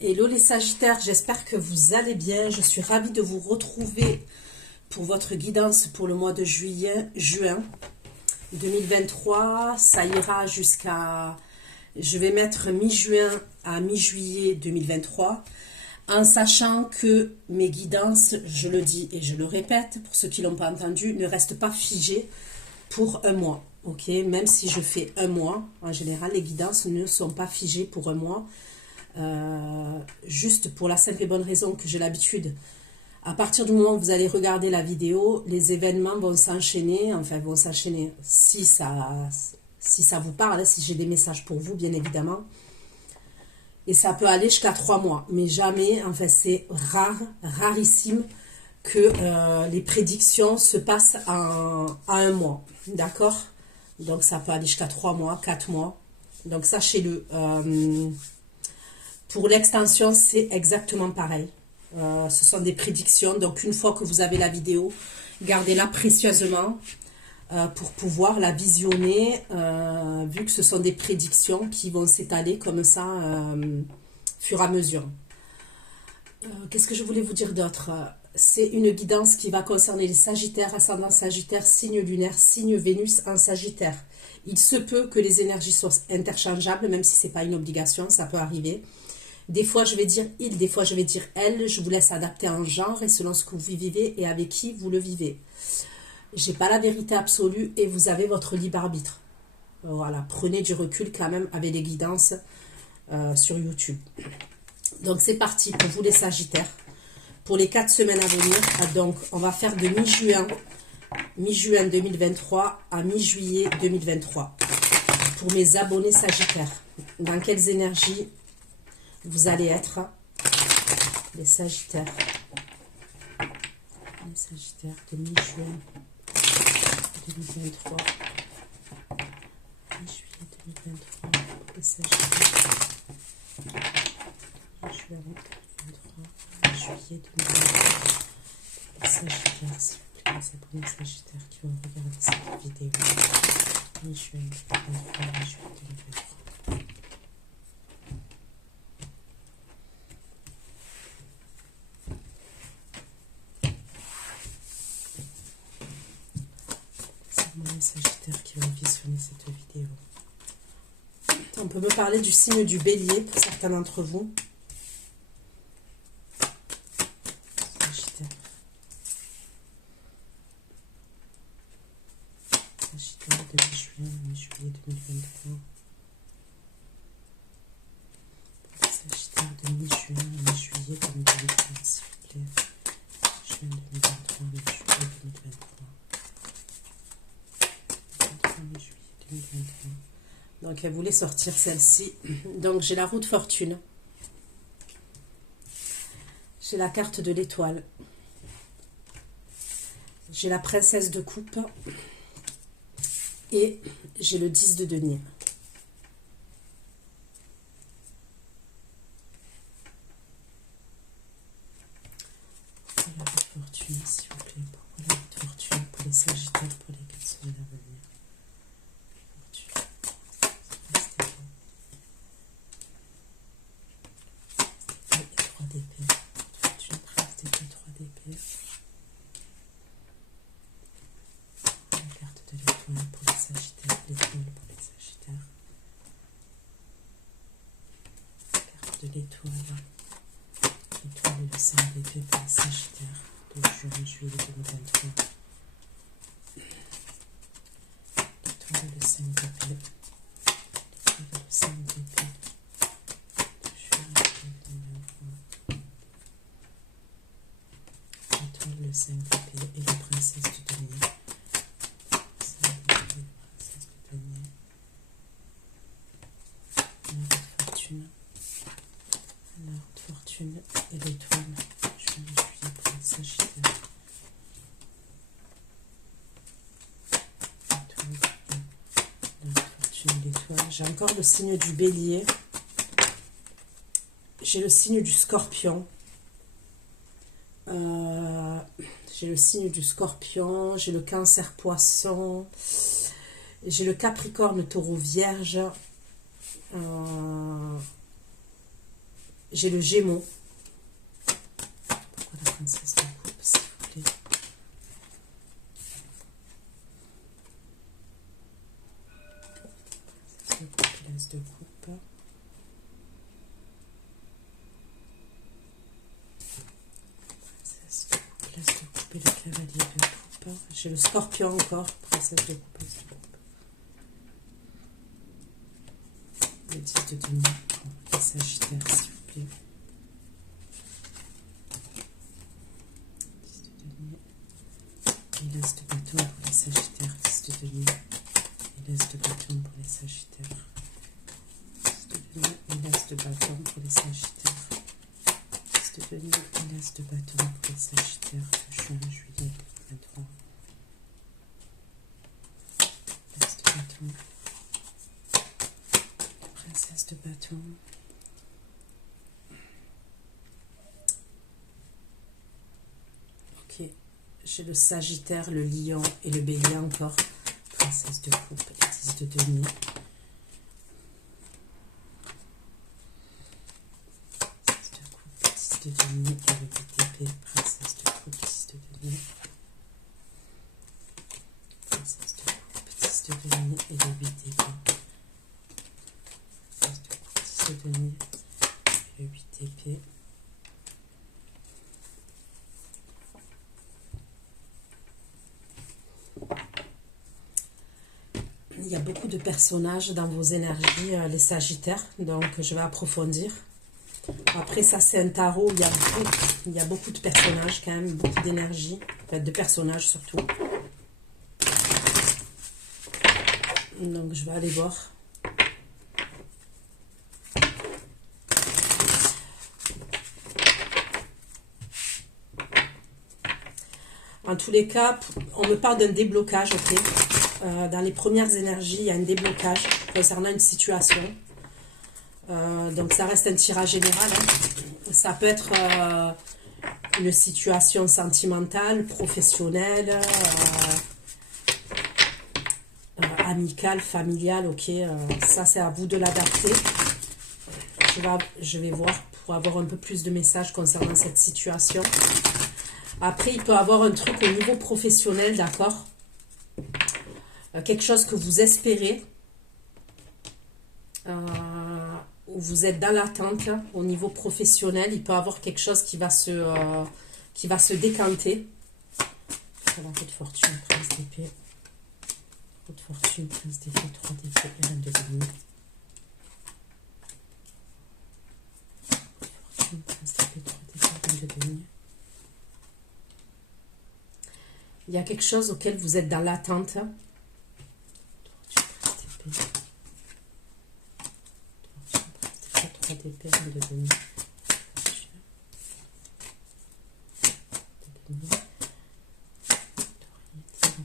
Hello les Sagittaires, j'espère que vous allez bien. Je suis ravie de vous retrouver pour votre guidance pour le mois de juin 2023. Ça ira jusqu'à, je vais mettre mi-juin à mi-juillet 2023. En sachant que mes guidances, je le dis et je le répète, pour ceux qui ne l'ont pas entendu, ne restent pas figées pour un mois. Ok, même si je fais un mois, en général, les guidances ne sont pas figées pour un mois. Juste pour la simple et bonne raison que j'ai l'habitude, à partir du moment où vous allez regarder la vidéo, les événements vont s'enchaîner, si ça vous parle, si j'ai des messages pour vous, bien évidemment. Et ça peut aller jusqu'à 3 mois, mais jamais, c'est rarissime que les prédictions se passent à un mois, d'accord? Donc ça peut aller jusqu'à 3 mois, 4 mois, donc sachez-le. Pour l'extension, c'est exactement pareil. Ce sont des prédictions. Donc, une fois que vous avez la vidéo, gardez-la précieusement pour pouvoir la visionner, vu que ce sont des prédictions qui vont s'étaler comme ça, fur et à mesure. Qu'est-ce que je voulais vous dire d'autre? C'est une guidance qui va concerner les Sagittaires, ascendant Sagittaire, signe lunaire, signe Vénus en Sagittaire. Il se peut que les énergies soient interchangeables, même si ce n'est pas une obligation, ça peut arriver. Des fois, je vais dire il, des fois, je vais dire elle. Je vous laisse adapter en genre et selon ce que vous vivez et avec qui vous le vivez. J'ai pas la vérité absolue et vous avez votre libre arbitre. Voilà, prenez du recul quand même avec les guidances sur YouTube. Donc, c'est parti pour vous les Sagittaires. Pour les 4 semaines à venir, donc, on va faire de mi-juin 2023 à mi-juillet 2023. Pour mes abonnés Sagittaires, dans quelles énergies vous allez être les Sagittaires de mi-juin 2023, mi-juillet 2023, les Sagittaires, mi-juin 2023, mi-juillet 2023, les Sagittaires, s'il vous plaît, les abonnés Sagittaires qui vont regarder cette vidéo, mi-juin 2023, mi-juillet 2023. Les Sagittaires qui vont visionner cette vidéo. On peut me parler du signe du Bélier pour certains d'entre vous. Sagittaire. Sagittaire de mi-juin à mi-juillet 2023. Sagittaire de mi-juin à mi-juillet 2023, s'il vous plaît. Juin 2023, mi-juillet 2023. Donc elle voulait sortir celle-ci. Donc j'ai la roue de fortune, j'ai la carte de l'étoile, j'ai la princesse de coupe et j'ai le 10 de denier. Pour la roue de fortune, s'il vous plaît, pour la roue de fortune pour les Sagittaires pour les 4 semaines à venir. De l'étoile, l'étoile et le 5 d'épée pour les Sagittaires de juin, juillet 2023. L'étoile et le 5 d'épée, l'étoile et le 5 d'épée de juin, juillet 2023. L'étoile, le 5 d'épée et la princesse du denier. Princesse du denier. La roue de fortune. La roue de fortune et l'étoile, juin, juillet pour les Sagittaires. L'étoile, la roue de fortune et l'étoile. J'ai encore le signe du Bélier. J'ai le signe du Scorpion. J'ai le signe du Scorpion. J'ai le Cancer Poisson. J'ai le Capricorne Taureau Vierge. j'ai le Gémeaux. Pourquoi la princesse de coupe, s'il vous plaît? Princesse de coupe, l'as de coupe. Princesse de coupe, l'as de coupe et le cavalier de coupe. J'ai le Scorpion encore. Princesse de coupe, l'as de coupe. Le 10 de denier pour les Sagittaires, s'il vous plaît. 10 de denier. Et l'as de bâton pour les Sagittaires. 10 de denier. Et l'as de bâton pour les Sagittaires. 10 de denier. Et l'as de bâton pour les Sagittaires. 10 de denier. Et l'as de bâton pour les Sagittaires. De juin à juillet 2023. L'as de bâton. Princesse de bâton. Ok. J'ai le Sagittaire, le Lion et le Bélier encore. Princesse de coupe, 10 de denier. Princesse de coupe, 10 de denier et le 8 d'épée. Princesse de coupe, 10 de denier. Princesse de coupe, 10 de denier et le 8 d'épée. De denier et le 8 d'épée. Il y a beaucoup de personnages dans vos énergies, les Sagittaires, donc je vais approfondir. Après ça c'est un tarot, il y a beaucoup de personnages quand même, beaucoup d'énergie, enfin, de personnages surtout. Donc je vais aller voir. En tous les cas, on me parle d'un déblocage, ok. Dans les premières énergies, il y a un déblocage concernant une situation. Donc ça reste un tirage général. Hein. Ça peut être une situation sentimentale, professionnelle, amicale, familiale, ok. Ça c'est à vous de l'adapter. Je vais voir pour avoir un peu plus de messages concernant cette situation. Après, il peut y avoir un truc au niveau professionnel, d'accord? Quelque chose que vous espérez, où vous êtes dans l'attente au niveau professionnel. Il peut y avoir quelque chose qui va se décanter. Voilà, coup de fortune, prince d'épée. Coup de fortune, prince d'épée, 3 d'épée et 1 de denier. Fortune, prince d'épée, 3 d'épée, 1 de denier. Il y a quelque chose auquel vous êtes dans l'attente. 3 d'épée, 1 de denier. La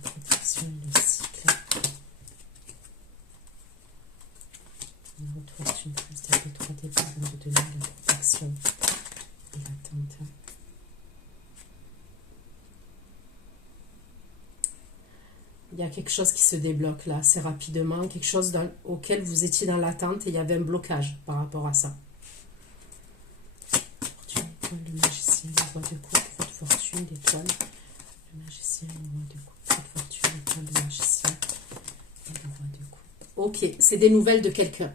protection et le cycle. La haute fortune, prince d'épée, 3 d'épée, 1 de denier, la protection et l'attente. Il y a quelque chose qui se débloque là, assez rapidement, quelque chose auquel vous étiez dans l'attente et il y avait un blocage par rapport à ça. Fortune, étoile, le magicien, le roi de coupe, votre fortune, l'étoile, le magicien, le roi de coupe, votre fortune, l'étoile, le magicien, et le roi de coupe. Ok, c'est des nouvelles de quelqu'un.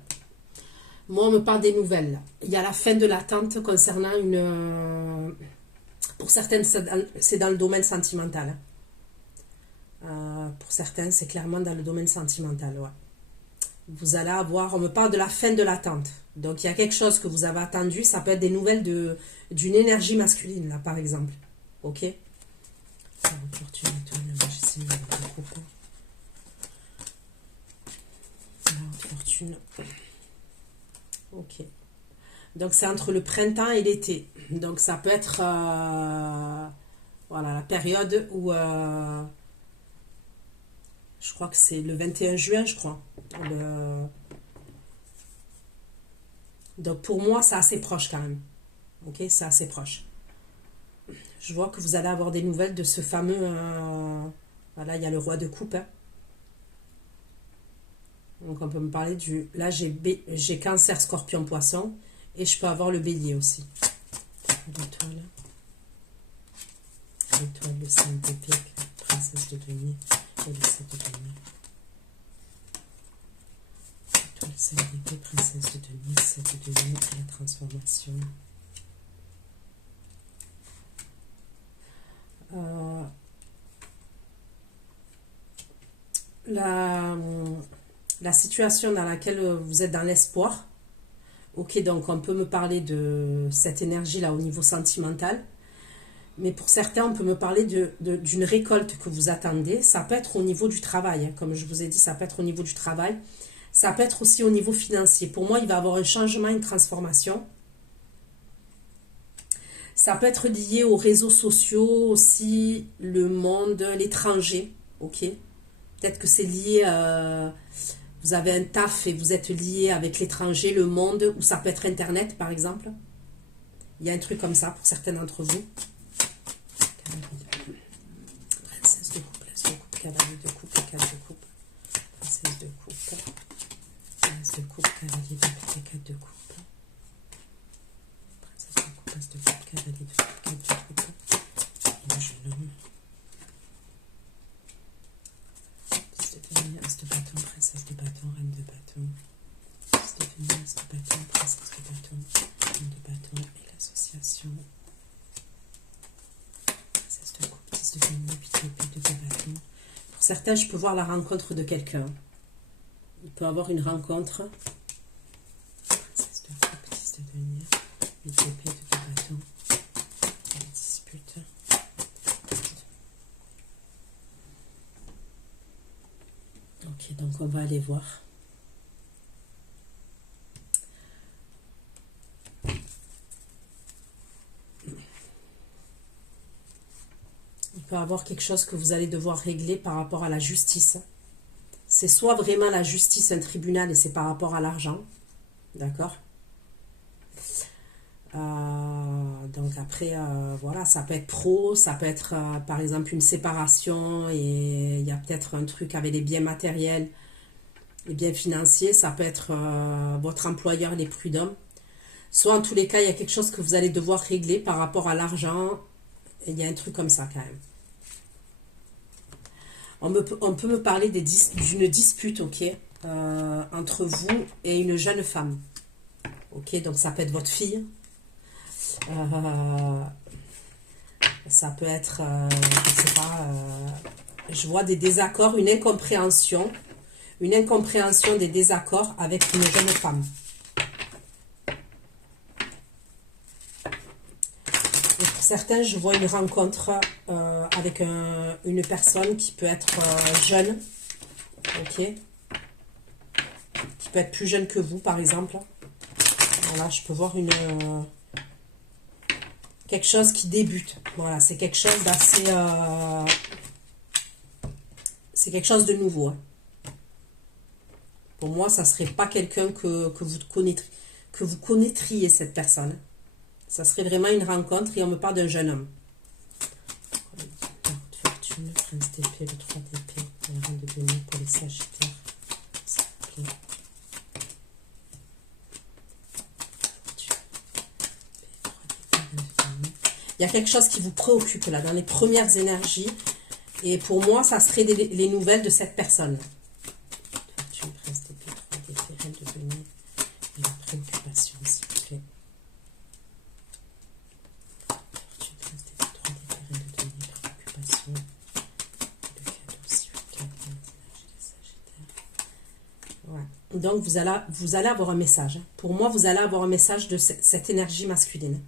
Moi, on me parle des nouvelles. Là. Il y a la fin de l'attente concernant une... Pour certaines, c'est dans le domaine sentimental. Hein. Pour certains, c'est clairement dans le domaine sentimental. Ouais. Vous allez avoir, on me parle de la fin de l'attente. Donc, il y a quelque chose que vous avez attendu. Ça peut être des nouvelles d'une énergie masculine, là, par exemple. Ok. La fortune, étoile, le magicien, le roi de coupe. La haute fortune. Ok. Donc, c'est entre le printemps et l'été. Donc, ça peut être voilà, la période où... je crois que c'est le 21 juin, je crois. Donc, pour moi, c'est assez proche quand même. Ok, c'est assez proche. Je vois que vous allez avoir des nouvelles de ce fameux... voilà, il y a le roi de coupe. Hein. Donc, on peut me parler du... Là, j'ai Cancer, Scorpion, Poisson. Et je peux avoir le bélier aussi. L'étoile. L'étoile, le 5 d'épée, princesse de denier et le 7 de denier. L'étoile, 5 d'épée, princesse de denier, 7 de denier et la transformation. La situation dans laquelle vous êtes dans l'espoir. Ok, donc on peut me parler de cette énergie-là au niveau sentimental. Mais pour certains, on peut me parler d'une récolte que vous attendez. Ça peut être au niveau du travail. Hein. Comme je vous ai dit, ça peut être au niveau du travail. Ça peut être aussi au niveau financier. Pour moi, il va y avoir un changement, une transformation. Ça peut être lié aux réseaux sociaux aussi, le monde, l'étranger. Ok. Peut-être que c'est lié, vous avez un taf et vous êtes lié avec l'étranger, le monde, ou ça peut être Internet par exemple. Il y a un truc comme ça pour certains d'entre vous. Princesse de coupe, l'as de coupe, cavalier de coupe, 4 de coupe. Princesse de coupe, as de coupe, cavalier de coupe, 4 de coupe. Princesse de coupe, as de coupe, cavalier de coupe, 4 de coupe. Et le jeune homme. As de bâton, princesse de bâton, reine de bâton. As de denier, as de bâton, princesse de bâton, reine de bâton et l'association. Princesse de coupe, 10 de denier, 8 d'épée, 2 de bâton. Pour certains, je peux voir la rencontre de quelqu'un. Il peut avoir une rencontre. Princesse de coupe, 10 de denier, 8 d'épée, 2 de bâton. La dispute. Ok, donc on va aller voir. Il peut y avoir quelque chose que vous allez devoir régler par rapport à la justice. C'est soit vraiment la justice, un tribunal, et c'est par rapport à l'argent. D'accord ? Donc après, voilà, ça peut être pro, ça peut être par exemple une séparation et il y a peut-être un truc avec les biens matériels, les biens financiers, ça peut être votre employeur, les prud'hommes. Soit en tous les cas, il y a quelque chose que vous allez devoir régler par rapport à l'argent, et il y a un truc comme ça quand même. On peut me parler d'une dispute, ok, entre vous et une jeune femme. Ok, donc ça peut être votre fille. Ça peut être, je sais pas, je vois des désaccords, une incompréhension des désaccords avec une jeune femme. Et pour certains, je vois une rencontre avec une personne qui peut être jeune, ok, qui peut être plus jeune que vous, par exemple. Voilà, je peux voir quelque chose qui débute. Voilà, c'est quelque chose d'assez... c'est quelque chose de nouveau. Hein. Pour moi, ça ne serait pas quelqu'un que vous connaîtriez, cette personne. Ça serait vraiment une rencontre et on me parle d'un jeune homme. Fortune, le prince d'épée, le 3 d'épée, la reine de denier pour les sagittaires. S'il vous plaît. Il y a quelque chose qui vous préoccupe là, dans les premières énergies. Et pour moi, ça serait les nouvelles de cette personne. Fortune, prince d'épée, 3 d'épée, reine de denier et la préoccupation, s'il vous plaît. Fortune, prince d'épée, 3 d'épée, reine de denier, préoccupation. Le cadeau, s'il vous plaît, les énergies des sagittaires. Ouais. Donc, vous allez avoir un message. Pour moi, vous allez avoir un message de cette énergie masculine.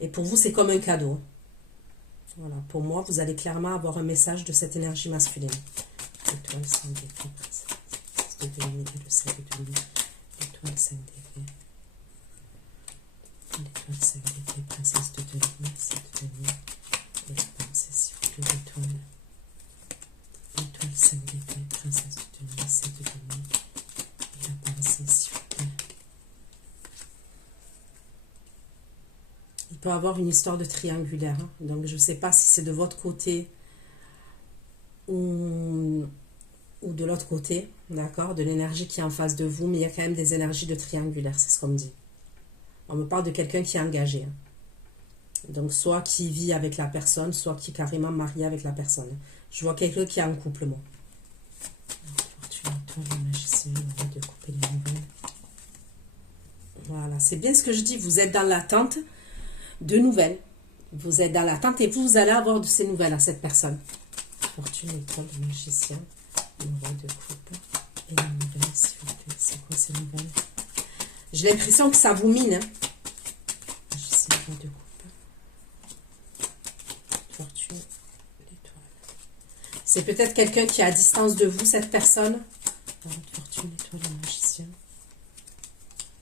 Et pour vous, c'est comme un cadeau. Voilà, pour moi, vous allez clairement avoir un message de cette énergie masculine. Étoile 5 d'épée, princesse de denier et le 7 de denier. Étoile 5 d'épée. L'étoile 5 d'épée, princesse de denier, 7 de denier. Et la pensée, s'il vous plaît, l'étoile. L'étoile 5 d'épée, princesse de denier, 7 de denier. Et la pensée, s'il vous plaît. Il peut y avoir une histoire de triangulaire. Hein. Donc, je ne sais pas si c'est de votre côté ou de l'autre côté, d'accord, de l'énergie qui est en face de vous, mais il y a quand même des énergies de triangulaire, c'est ce qu'on me dit. On me parle de quelqu'un qui est engagé. Donc, soit qui vit avec la personne, soit qui est carrément marié avec la personne. Je vois quelqu'un qui est en couple, moi. Voilà, c'est bien ce que je dis. Vous êtes dans l'attente de nouvelles. Vous êtes dans l'attente et vous allez avoir de ces nouvelles à cette personne. Fortune, étoile, de magicien, le roi de coupe. Et les nouvelles, s'il vous plaît. C'est quoi ces nouvelles? J'ai l'impression que ça vous mine. Hein. Magicien, roi de coupe. Fortune, l'étoile. C'est peut-être quelqu'un qui est à distance de vous, cette personne. Fortune, l'étoile, le magicien.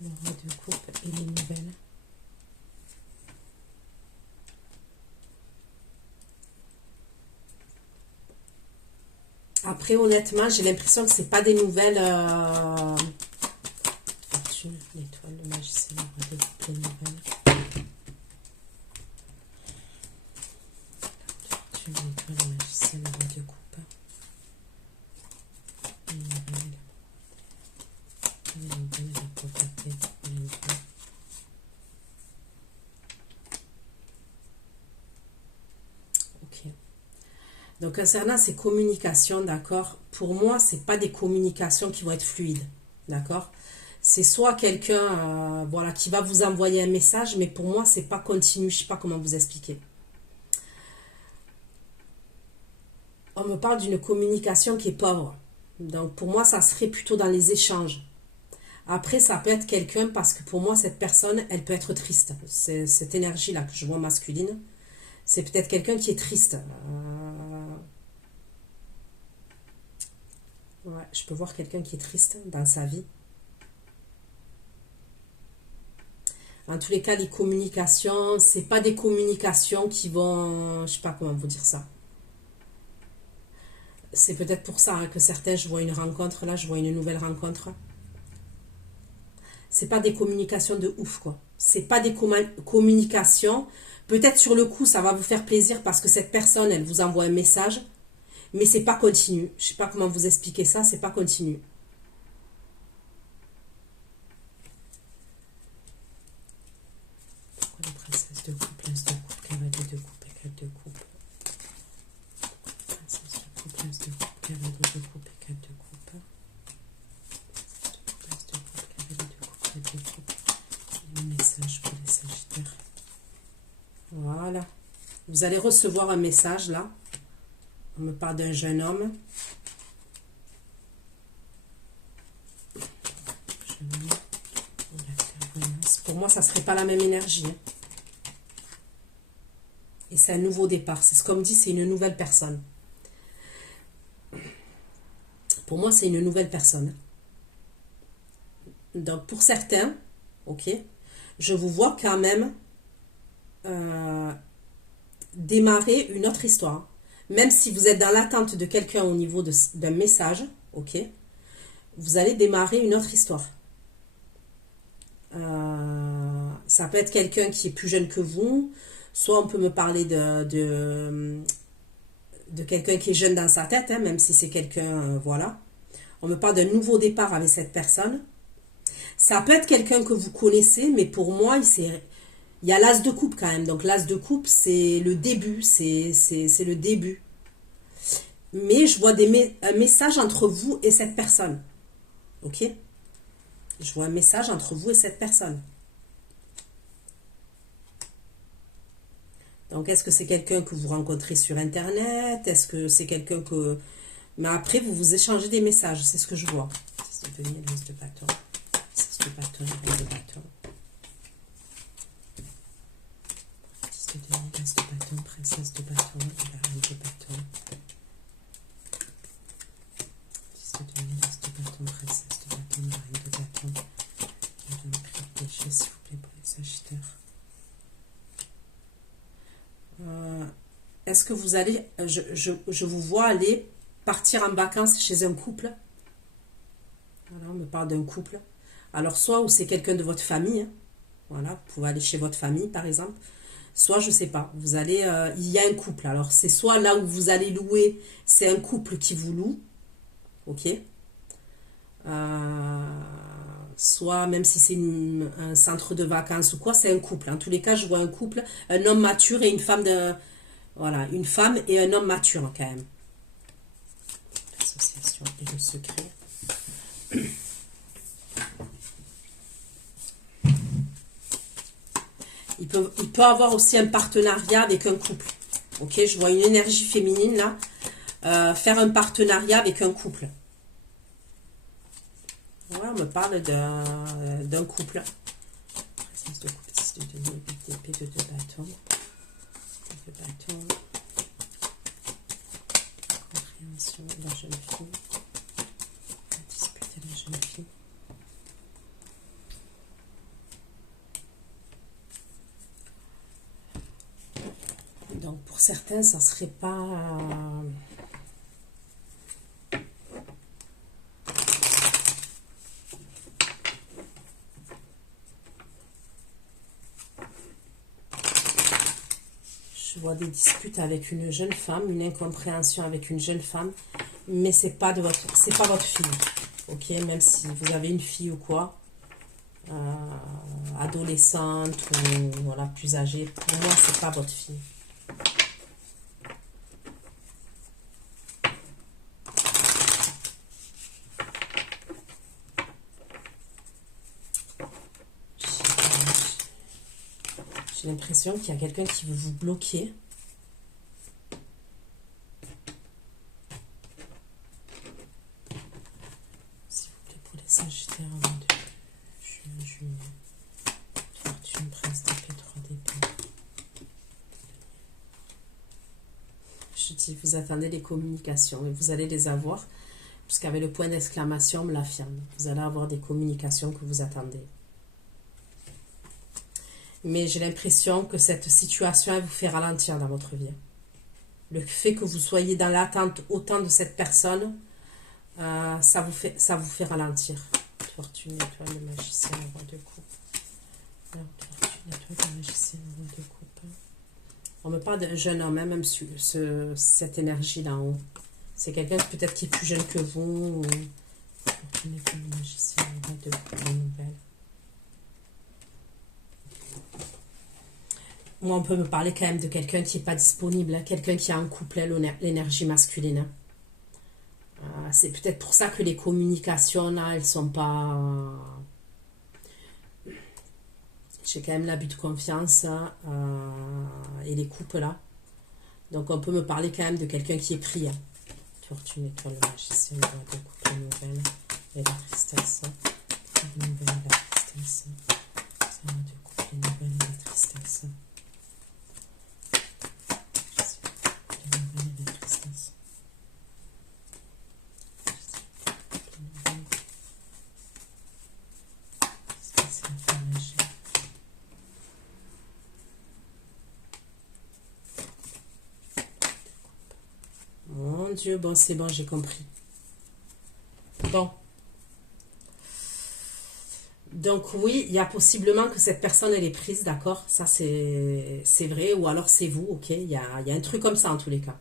Le roi de coupe et les nouvelles. Après, honnêtement, j'ai l'impression que c'est pas des nouvelles. Fortune, l'étoile, le magicien, le roi de coupe, les nouvelles. Fortune, l'étoile, le magicien, le roi de coupe. Les nouvelles. Les nouvelles, la pauvreté, les nouvelles. Ok. Donc, concernant ces communications, d'accord, pour moi, c'est pas des communications qui vont être fluides, d'accord. C'est soit quelqu'un voilà, qui va vous envoyer un message, mais pour moi, c'est pas continu, je sais pas comment vous expliquer. On me parle d'une communication qui est pauvre. Donc, pour moi, ça serait plutôt dans les échanges. Après, ça peut être quelqu'un, parce que pour moi, cette personne, elle peut être triste. C'est cette énergie-là que je vois masculine. C'est peut-être quelqu'un qui est triste. Ouais, je peux voir quelqu'un qui est triste dans sa vie. En tous les cas, les communications, c'est pas des communications qui vont... Je sais pas comment vous dire ça. C'est peut-être pour ça hein, que certains, je vois une rencontre, là, je vois une nouvelle rencontre. C'est pas des communications de ouf, quoi. C'est pas des communications. Peut-être sur le coup, ça va vous faire plaisir parce que cette personne, elle vous envoie un message. Mais c'est pas continu. Je sais pas comment vous expliquer ça, c'est pas continu. Pourquoi la princesse de coupe, l'as de coupe, cavalier de coupe et 4 de coupe? Princesse de coupe, l'as de coupe, cavalier de coupe et 4 de coupe. L'as de coupe, cavalier de coupe, 4 de coupe. Un message pour les sagittaires. Voilà. Vous allez recevoir un message là. On me parle d'un jeune homme. Pour moi, ça ne serait pas la même énergie. Et c'est un nouveau départ. C'est ce qu'on me dit, c'est une nouvelle personne. Pour moi, c'est une nouvelle personne. Donc, pour certains, ok, je vous vois quand même démarrer une autre histoire. Même si vous êtes dans l'attente de quelqu'un au niveau d'un message, ok, vous allez démarrer une autre histoire. Ça peut être quelqu'un qui est plus jeune que vous, soit on peut me parler de quelqu'un qui est jeune dans sa tête, hein, même si c'est quelqu'un, voilà. On me parle d'un nouveau départ avec cette personne. Ça peut être quelqu'un que vous connaissez, mais pour moi, il y a l'as de coupe quand même. Donc l'as de coupe, c'est le début, c'est le début. Mais je vois un message entre vous et cette personne. Ok? Je vois un message entre vous et cette personne. Donc, est-ce que c'est quelqu'un que vous rencontrez sur Internet? Est-ce que c'est quelqu'un que... Mais après, vous vous échangez des messages. C'est ce que je vois. C'est de denier, l'as de bâton. C'est de bâton, l'as de bâton. C'est de denier, l'as de bâton, princesse de bâton, la reine de bâton. C'est de denier, l'as de bâton, princesse de bâton, la reine de bâton. Je vais me privilégier, s'il vous plaît, pour les sagittaires. Est-ce que vous allez, je vous vois aller partir en vacances chez un couple. Voilà, on me parle d'un couple. Alors, soit où c'est quelqu'un de votre famille, hein, voilà, vous pouvez aller chez votre famille, par exemple. Soit, je sais pas, vous allez, il y a un couple. Alors, c'est soit là où vous allez louer, c'est un couple qui vous loue, ok. soit même si c'est un centre de vacances ou quoi, c'est un couple. En tous les cas, je vois un couple, un homme mature et une femme de... Voilà, une femme et un homme mature quand même. L'association et le secret. Il peut avoir aussi un partenariat avec un couple. Ok, je vois une énergie féminine là. Faire un partenariat avec un couple. Ouais, on me parle d'un couple. Présence de couple, 6 de denier, d'épée, de bâton. De bâton. Compréhension de la jeune fille. La dispute de la jeune fille. Donc pour certains, ça serait pas... Je vois des disputes avec une jeune femme, une incompréhension avec une jeune femme, mais c'est pas votre fille. Ok, même si vous avez une fille ou quoi, adolescente ou voilà, plus âgée, pour moi c'est pas votre fille. J'ai l'impression qu'il y a quelqu'un qui veut vous bloquer. S'il vous plaît, pour les Sagittaires, avant de juillet. Fortune, prince d'épée, 3 d'épée. Je dis, vous attendez les communications et vous allez les avoir, puisqu'avec le point d'exclamation, on me l'affirme. Vous allez avoir des communications que vous attendez. Mais j'ai l'impression que cette situation, elle vous fait ralentir dans votre vie. Le fait que vous soyez dans l'attente autant de cette personne, ça vous fait ralentir. Fortune, étoile, le magicien, le roi de coupe. Fortune, étoile, le magicien, le roi de coupe. On me parle d'un jeune homme, même cette énergie-là en haut. C'est quelqu'un peut-être qui est plus jeune que vous. Ou... Fortune, étoile, le magicien, le roi de coupe, la nouvelle. Moi, on peut me parler quand même de quelqu'un qui n'est pas disponible, hein, quelqu'un qui a un couple, l'énergie masculine. C'est peut-être pour ça que les communications, là, elles sont pas... J'ai quand même l'abus de confiance et les couples, là. Donc, on peut me parler quand même de quelqu'un qui est pris. Hein. Fortune, étoile, le magicien, le roi de coupe, la nouvelle, et la tristesse. La nouvelle, la tristesse. Le roi de coupe, la nouvelle, la tristesse. Mon Dieu, bon, c'est bon, j'ai compris. Bon. Donc oui, il y a possiblement que cette personne, elle est prise, d'accord? Ça, c'est vrai. Ou alors c'est vous, ok? Il y a un truc comme ça en tous les cas.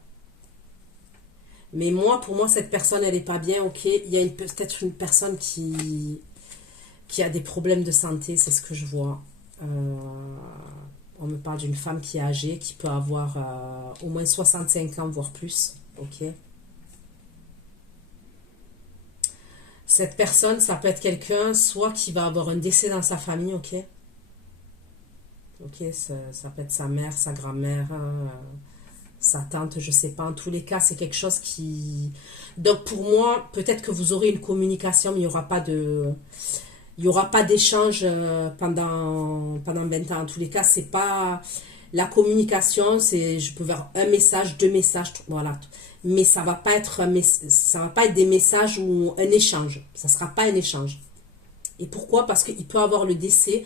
Mais moi, pour moi, cette personne, elle n'est pas bien, ok? Il y a peut-être une personne qui a des problèmes de santé, c'est ce que je vois. On me parle d'une femme qui est âgée, qui peut avoir au moins 65 ans, voire plus, ok? Cette personne, ça peut être quelqu'un, soit qui va avoir un décès dans sa famille, ok? Ok, ça peut être sa mère, sa grand-mère, sa tante, je sais pas. En tous les cas, c'est quelque chose qui... Donc pour moi, peut-être que vous aurez une communication, mais il n'y aura pas de... Il n'y aura pas d'échange pendant 20 ans. En tous les cas, c'est pas... La communication, c'est... Je peux faire un message, 2 messages, voilà. Mais ça va pas être ça va pas être des messages ou un échange. Ça sera pas un échange. Et pourquoi? Parce qu'il peut avoir le décès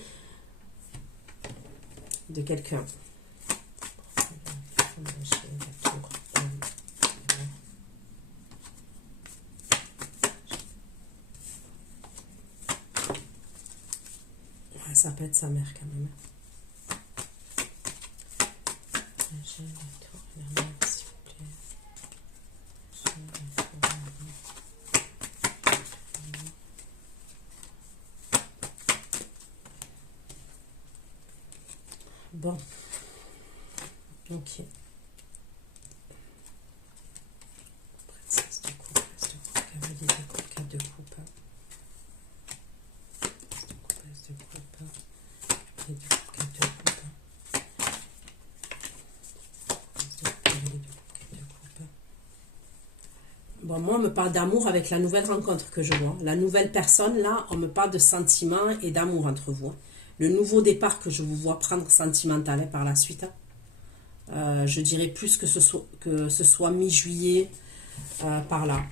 de quelqu'un. Ouais, ça peut être sa mère quand même. Bon. Ok. Princesse de coupe, as de coupe, cavalier de coupe, 4 de coupe. As de coupe, et de coupe, 4 de coupe. As de coupe, cavalier de coupe, 4 de coupe. Bon, moi, on me parle d'amour avec la nouvelle rencontre que je vois. La nouvelle personne, là, on me parle de sentiments et d'amour entre vous. Le nouveau départ que je vous vois prendre sentimental par la suite. Je dirais plus que ce soit mi-juillet par là.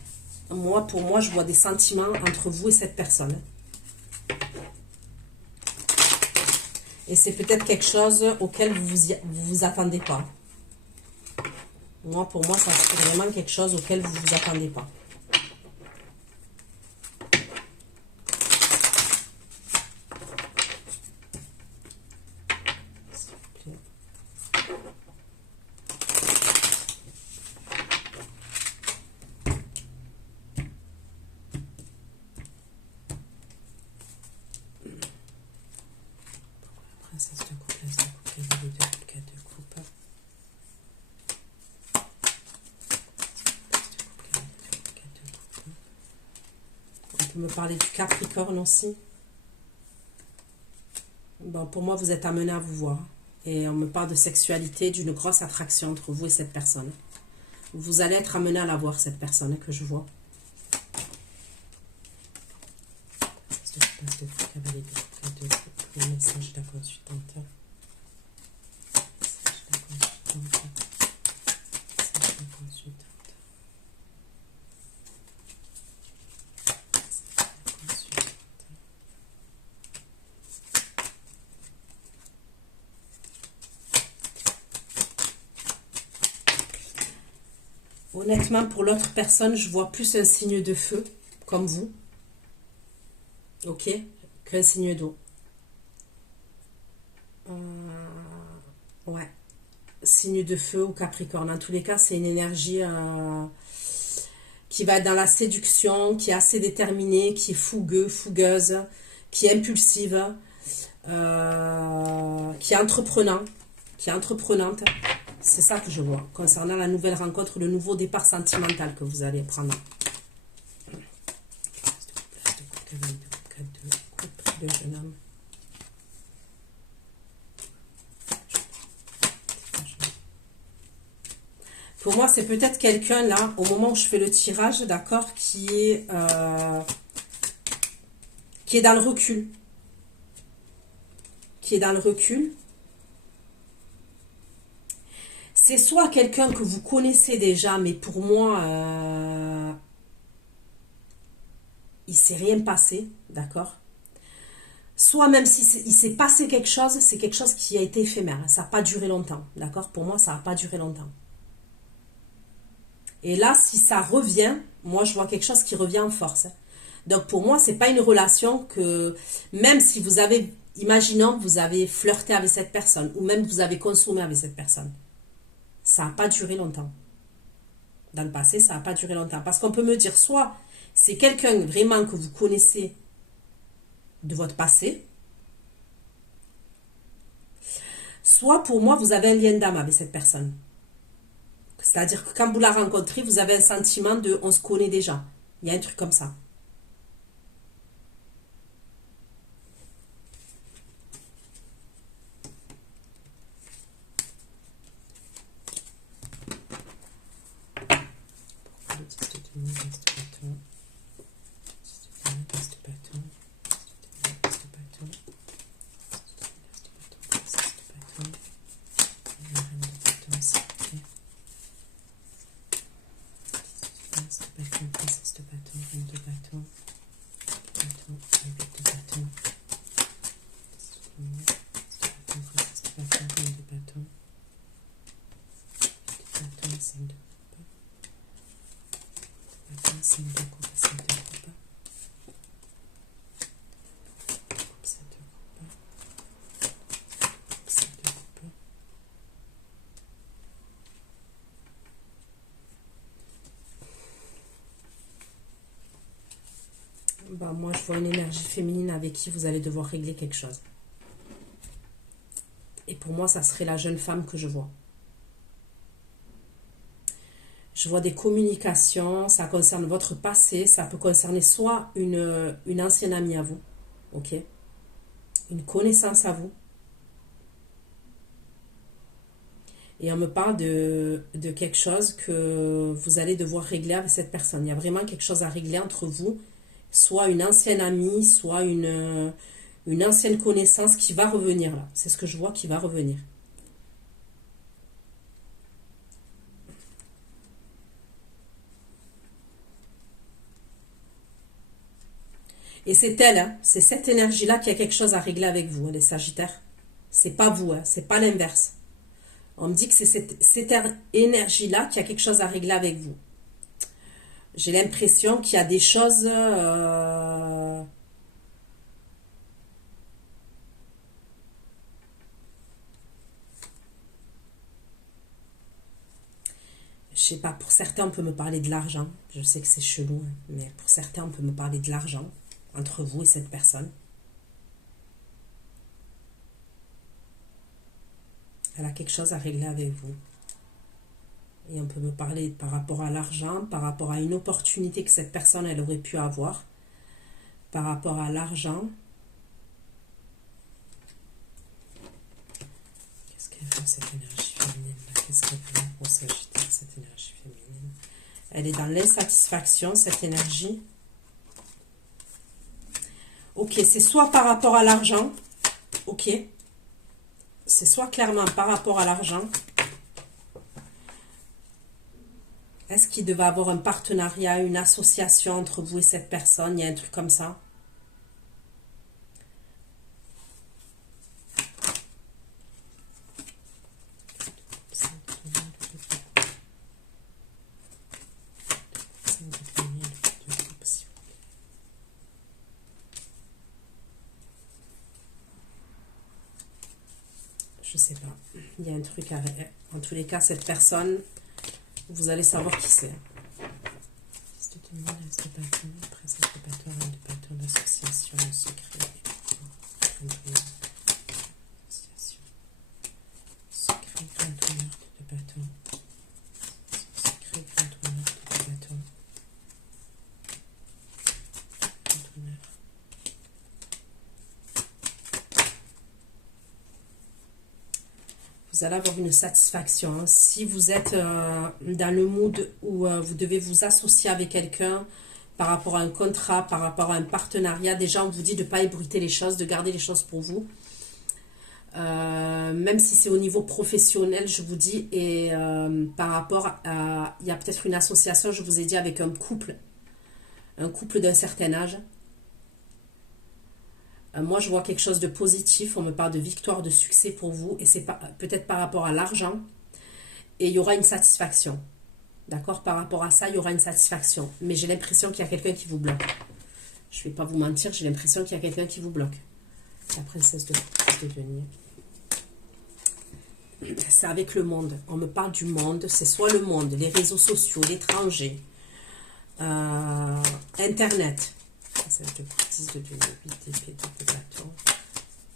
Moi, pour moi, je vois des sentiments entre vous et cette personne. Et c'est peut-être quelque chose auquel vous attendez pas. Moi, pour moi, ça c'est vraiment quelque chose auquel vous vous attendez pas. Princesse de coupe, as de coupe, cavalier de coupe, 4 de coupe. On peut me parler du Capricorne aussi. Bon, pour moi, vous êtes amené à vous voir. Et on me parle de sexualité, d'une grosse attraction entre vous et cette personne. Vous allez être amené à la voir, cette personne que je vois. Princesse de coupe, as de coupe, cavalier de coupe, 4 de coupe. Le message de la consultante. Message de la consultante. Message de la consultante. Honnêtement, pour l'autre personne, je vois plus un signe de feu, comme vous, ok, qu'un signe d'eau. Ouais, signe de feu ou Capricorne. En tous les cas, c'est une énergie qui va être dans la séduction, qui est assez déterminée, qui est fougueuse, qui est impulsive, qui est entreprenante. C'est ça que je vois, concernant la nouvelle rencontre, le nouveau départ sentimental que vous allez prendre. Le jeune homme. Pour moi, c'est peut-être quelqu'un là, au moment où je fais le tirage, d'accord, qui est dans le recul. Qui est dans le recul. C'est soit quelqu'un que vous connaissez déjà, mais pour moi, il ne s'est rien passé, d'accord. Soit même si il s'est passé quelque chose, c'est quelque chose qui a été éphémère. Ça n'a pas duré longtemps, d'accord. Pour moi, ça n'a pas duré longtemps. Et là, si ça revient, moi, je vois quelque chose qui revient en force. Donc, pour moi, c'est pas une relation que, même si vous avez, imaginons que vous avez flirté avec cette personne, ou même que vous avez consommé avec cette personne, ça n'a pas duré longtemps. Dans le passé, ça n'a pas duré longtemps. Parce qu'on peut me dire, soit c'est quelqu'un vraiment que vous connaissez de votre passé, soit pour moi, vous avez un lien d'âme avec cette personne. C'est-à-dire que quand vous la rencontrez, vous avez un sentiment de on se connaît déjà. Il y a un truc comme ça. Bah, moi, je vois une énergie féminine avec qui vous allez devoir régler quelque chose. Et pour moi, ça serait la jeune femme que je vois. Je vois des communications, ça concerne votre passé, ça peut concerner soit une ancienne amie à vous, ok, une connaissance à vous. Et on me parle de quelque chose que vous allez devoir régler avec cette personne. Il y a vraiment quelque chose à régler entre vous, soit une ancienne amie, soit une ancienne connaissance qui va revenir là. C'est ce que je vois qui va revenir. Et c'est elle, hein, c'est cette énergie-là qui a quelque chose à régler avec vous, hein, les Sagittaires. C'est pas vous, hein, c'est pas l'inverse. On me dit que c'est cette énergie-là qui a quelque chose à régler avec vous. J'ai l'impression qu'il y a des choses... je sais pas, pour certains, on peut me parler de l'argent. Je sais que c'est chelou, hein, mais pour certains, on peut me parler de l'argent entre vous et cette personne. Elle a quelque chose à régler avec vous. Et on peut me parler par rapport à l'argent, par rapport à une opportunité que cette personne, elle aurait pu avoir. Par rapport à l'argent. Qu'est-ce qu'elle fait, cette énergie féminine là? Qu'est-ce qu'elle fait pour Sagittaire, cette énergie féminine? Elle est dans l'insatisfaction, cette énergie. Ok, c'est soit par rapport à l'argent. Ok. C'est soit clairement par rapport à l'argent. Est-ce qu'il devait avoir un partenariat, une association entre vous et cette personne? Il y a un truc comme ça. Je sais pas. Il y a un truc à... En tous les cas, cette personne, vous allez savoir qui c'est. D'association, secret, secret, grand de bâton. Secret, grand de bâton. Vous allez avoir une satisfaction. Hein. Si vous êtes dans le mood où vous devez vous associer avec quelqu'un par rapport à un contrat, par rapport à un partenariat, déjà on vous dit de ne pas ébruiter les choses, de garder les choses pour vous. Même si c'est au niveau professionnel, je vous dis, et par rapport à... Il y a peut-être une association, je vous ai dit, avec un couple d'un certain âge. Moi, je vois quelque chose de positif. On me parle de victoire, de succès pour vous. Et c'est peut-être par rapport à l'argent. Et il y aura une satisfaction. D'accord? Par rapport à ça, il y aura une satisfaction. Mais j'ai l'impression qu'il y a quelqu'un qui vous bloque. Je ne vais pas vous mentir, j'ai l'impression qu'il y a quelqu'un qui vous bloque. La princesse de denier. C'est avec le monde. On me parle du monde. C'est soit le monde, les réseaux sociaux, l'étranger, Internet. Passage de 10 de denier, 8 d'épée, de bâton.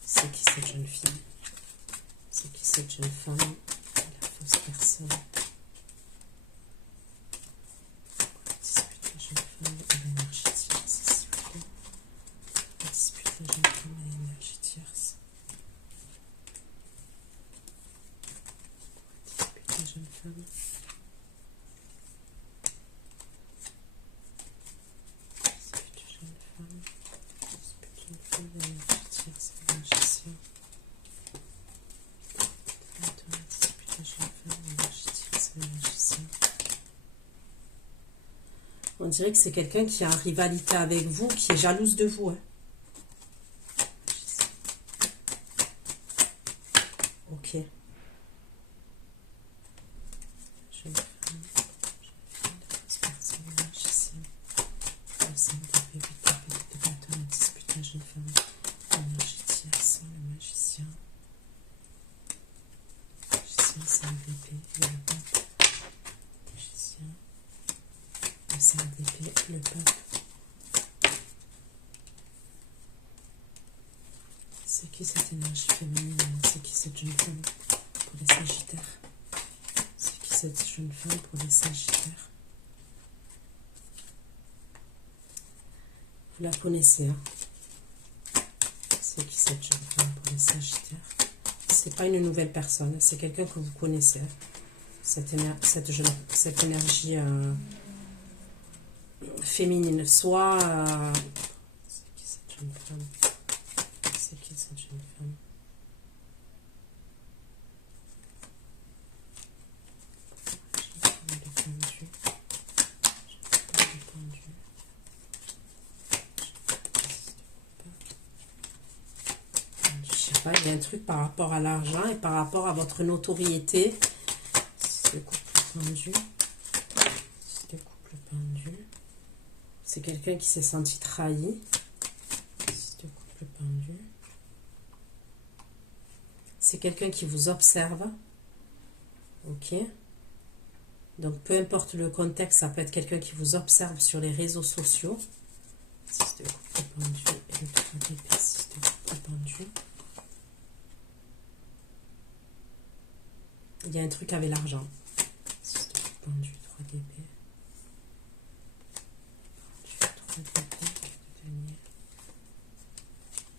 C'est qui cette jeune fille? C'est qui cette jeune femme? La fausse personne. Dispute la jeune femme et l'énergie tierce, s'il vous plaît. Dispute la jeune femme et l'énergie tierce. Dispute la jeune femme. On dirait que c'est quelqu'un qui est en rivalité avec vous, qui est jalouse de vous. Hein. Ok. C'est qui cette énergie féminine? C'est qui cette jeune femme pour les Sagittaires? C'est qui cette jeune femme pour les Sagittaires? Vous la connaissez, hein? C'est qui cette jeune femme pour les Sagittaires? C'est pas une nouvelle personne, c'est quelqu'un que vous connaissez. Cette énergie féminine. Soit... c'est qui cette jeune femme? C'est qui cette jeune femme? Il y a un truc par rapport à l'argent et par rapport à votre notoriété. C'est couple pendu. C'est couple pendu. C'est quelqu'un qui s'est senti trahi. C'est couple pendu. C'est quelqu'un qui vous observe. Ok. Donc peu importe le contexte, ça peut être quelqu'un qui vous observe sur les réseaux sociaux. C'est couple pendu. Et le 3 d'épée, c'est couple pendu. Il y a un truc avec l'argent. Pendu, 3 d'épée.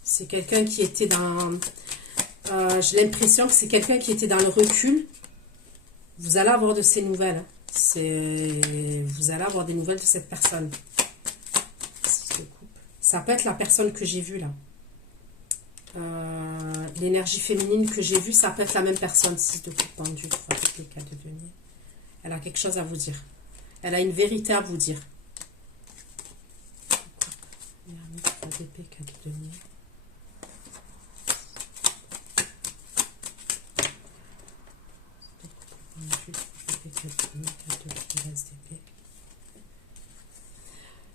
C'est quelqu'un qui était dans... j'ai l'impression que c'est quelqu'un qui était dans le recul. Vous allez avoir de ces nouvelles. Vous allez avoir des nouvelles de cette personne. Ça peut être la personne que j'ai vue là. L'énergie féminine que j'ai vue, ça peut être la même personne. 6 de coupe pendu, 3 d'épée, 4 de denier. Elle a quelque chose à vous dire. Elle a une vérité à vous dire. 3 d'épée, 4 de denier.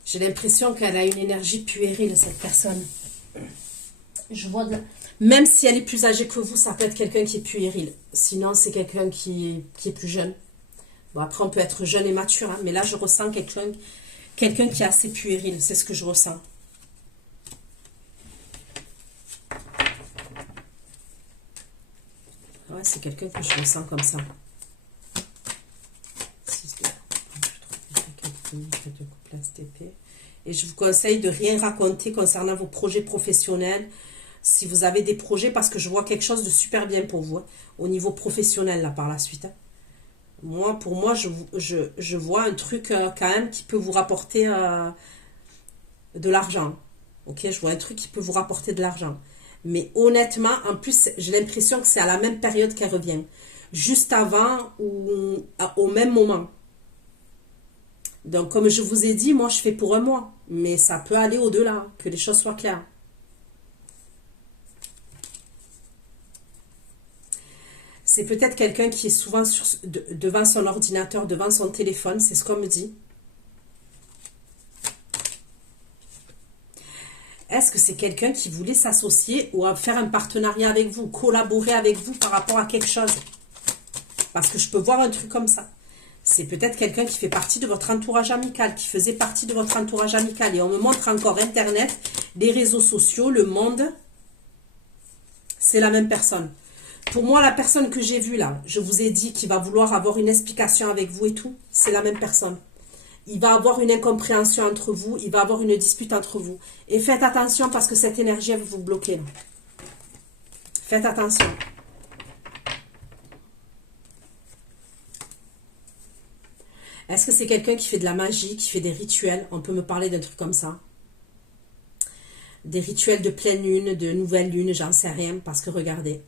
J'ai l'impression qu'elle a une énergie puérile, cette personne. Je vois même si elle est plus âgée que vous, ça peut être quelqu'un qui est puéril. Sinon, c'est quelqu'un qui est plus jeune. Bon, après, on peut être jeune et mature, hein, mais là, je ressens quelqu'un qui est assez puéril. C'est ce que je ressens. Ouais, c'est quelqu'un que je ressens comme ça. 6 de coupe, d'épée. Et je vous conseille de rien raconter concernant vos projets professionnels. Si vous avez des projets, parce que je vois quelque chose de super bien pour vous, hein, au niveau professionnel, là, par la suite. Hein. Pour moi, je vois un truc quand même qui peut vous rapporter de l'argent. Ok, je vois un truc qui peut vous rapporter de l'argent. Mais honnêtement, en plus, j'ai l'impression que c'est à la même période qu'elle revient. Juste avant ou au même moment. Donc, comme je vous ai dit, moi, je fais pour un mois. Mais ça peut aller au-delà, que les choses soient claires. C'est peut-être quelqu'un qui est souvent devant son ordinateur, devant son téléphone. C'est ce qu'on me dit. Est-ce que c'est quelqu'un qui voulait s'associer ou faire un partenariat avec vous, collaborer avec vous par rapport à quelque chose? Parce que je peux voir un truc comme ça. C'est peut-être quelqu'un qui fait partie de votre entourage amical, qui faisait partie de votre entourage amical. Et on me montre encore Internet, les réseaux sociaux, le monde. C'est la même personne. Pour moi, la personne que j'ai vue là, je vous ai dit qu'il va vouloir avoir une explication avec vous et tout, c'est la même personne. Il va avoir une incompréhension entre vous, il va avoir une dispute entre vous. Et faites attention parce que cette énergie, elle va vous bloquer. Là. Faites attention. Est-ce que c'est quelqu'un qui fait de la magie, qui fait des rituels? On peut me parler d'un truc comme ça. Des rituels de pleine lune, de nouvelle lune, j'en sais rien. Parce que regardez.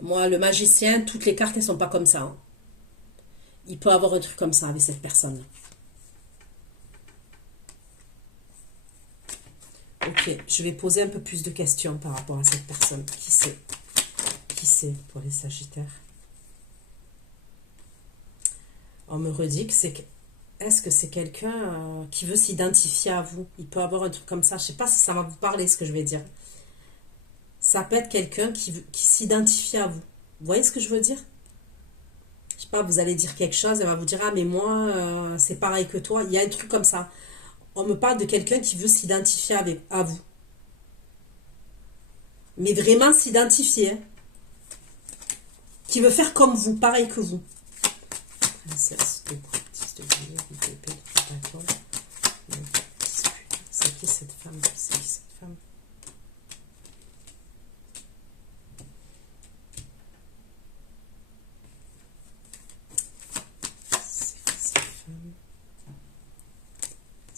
Moi, le magicien, toutes les cartes, elles ne sont pas comme ça. Hein. Il peut avoir un truc comme ça avec cette personne. Ok, je vais poser un peu plus de questions par rapport à cette personne. Qui c'est? Qui c'est pour les Sagittaires? On me redit que c'est... Est-ce que c'est quelqu'un qui veut s'identifier à vous? Il peut avoir un truc comme ça. Je ne sais pas si ça va vous parler, ce que je vais dire. Ça peut être quelqu'un qui s'identifie à vous. Vous voyez ce que je veux dire? Je sais pas, vous allez dire quelque chose, elle va vous dire, ah mais moi, c'est pareil que toi. Il y a un truc comme ça. On me parle de quelqu'un qui veut s'identifier à vous. Mais vraiment s'identifier. Hein. Qui veut faire comme vous, pareil que vous. Princesse de coupe, 10 de billets, 8 d'épée, 3 bâtons. C'est qui cette femme? C'est qui cette femme?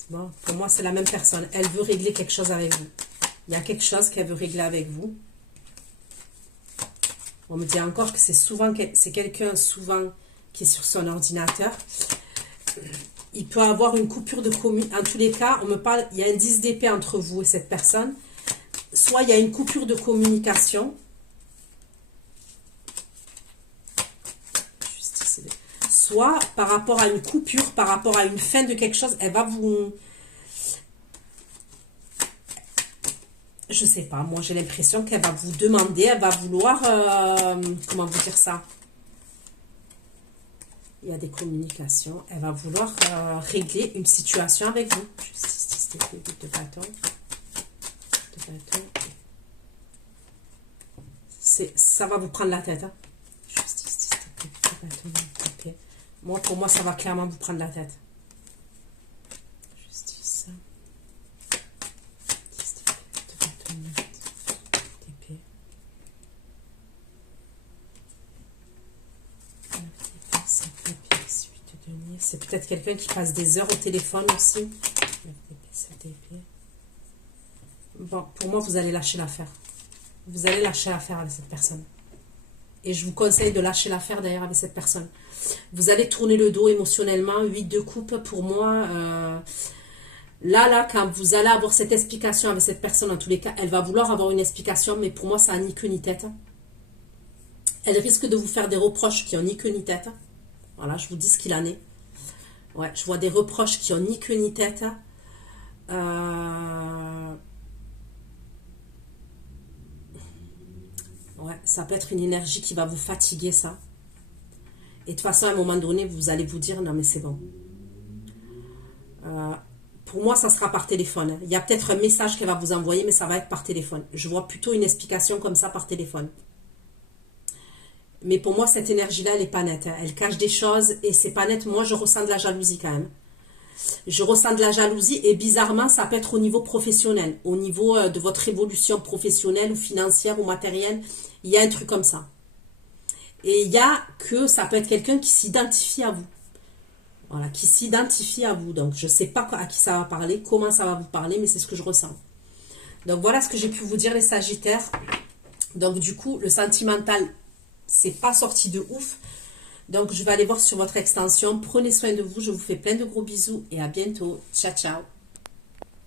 Bon, pour moi, c'est la même personne. Elle veut régler quelque chose avec vous. Il y a quelque chose qu'elle veut régler avec vous. On me dit encore que c'est quelqu'un souvent qui est sur son ordinateur. Il peut avoir une coupure de communication. En tous les cas, on me parle, il y a un 10 d'épée entre vous et cette personne. Soit il y a une coupure de communication. Soit par rapport à une coupure, par rapport à une fin de quelque chose, elle va vous... Je sais pas, moi j'ai l'impression qu'elle va vous demander, elle va vouloir... comment vous dire ça? Il y a des communications. Elle va vouloir régler une situation avec vous. Justice d'épée, de bâton. De bâton. Ça va vous prendre la tête. Hein? Justice d'épée, de bâton, d'épée. Moi, pour moi, ça va clairement vous prendre la tête. Justice. De bâton, d'épée. C'est peut-être quelqu'un qui passe des heures au téléphone aussi. Bon, pour moi, vous allez lâcher l'affaire. Vous allez lâcher l'affaire avec cette personne. Et je vous conseille de lâcher l'affaire d'ailleurs avec cette personne. Vous allez tourner le dos émotionnellement. 8 de coupe, pour moi. Là, quand vous allez avoir cette explication avec cette personne, en tous les cas, elle va vouloir avoir une explication. Mais pour moi, ça n'a ni queue ni tête. Elle risque de vous faire des reproches qui n'ont ni queue ni tête. Voilà, je vous dis ce qu'il en est. Ouais, je vois des reproches qui n'ont ni queue ni tête. Ouais, ça peut être une énergie qui va vous fatiguer, ça. Et de toute façon, à un moment donné, vous allez vous dire, non mais c'est bon. Pour moi, ça sera par téléphone. Il y a peut-être un message qu'elle va vous envoyer, mais ça va être par téléphone. Je vois plutôt une explication comme ça par téléphone. Mais pour moi, cette énergie-là, elle n'est pas nette. Elle cache des choses et c'est pas net. Moi, je ressens de la jalousie quand même. Je ressens de la jalousie et bizarrement, ça peut être au niveau professionnel. Au niveau de votre évolution professionnelle ou financière ou matérielle. Il y a un truc comme ça. Et il y a que ça peut être quelqu'un qui s'identifie à vous. Voilà, qui s'identifie à vous. Donc, je ne sais pas à qui ça va parler, comment ça va vous parler, mais c'est ce que je ressens. Donc, voilà ce que j'ai pu vous dire, les Sagittaires. Donc, du coup, le sentimental... c'est pas sorti de ouf. Donc, je vais aller voir sur votre extension. Prenez soin de vous. Je vous fais plein de gros bisous et à bientôt. Ciao, ciao.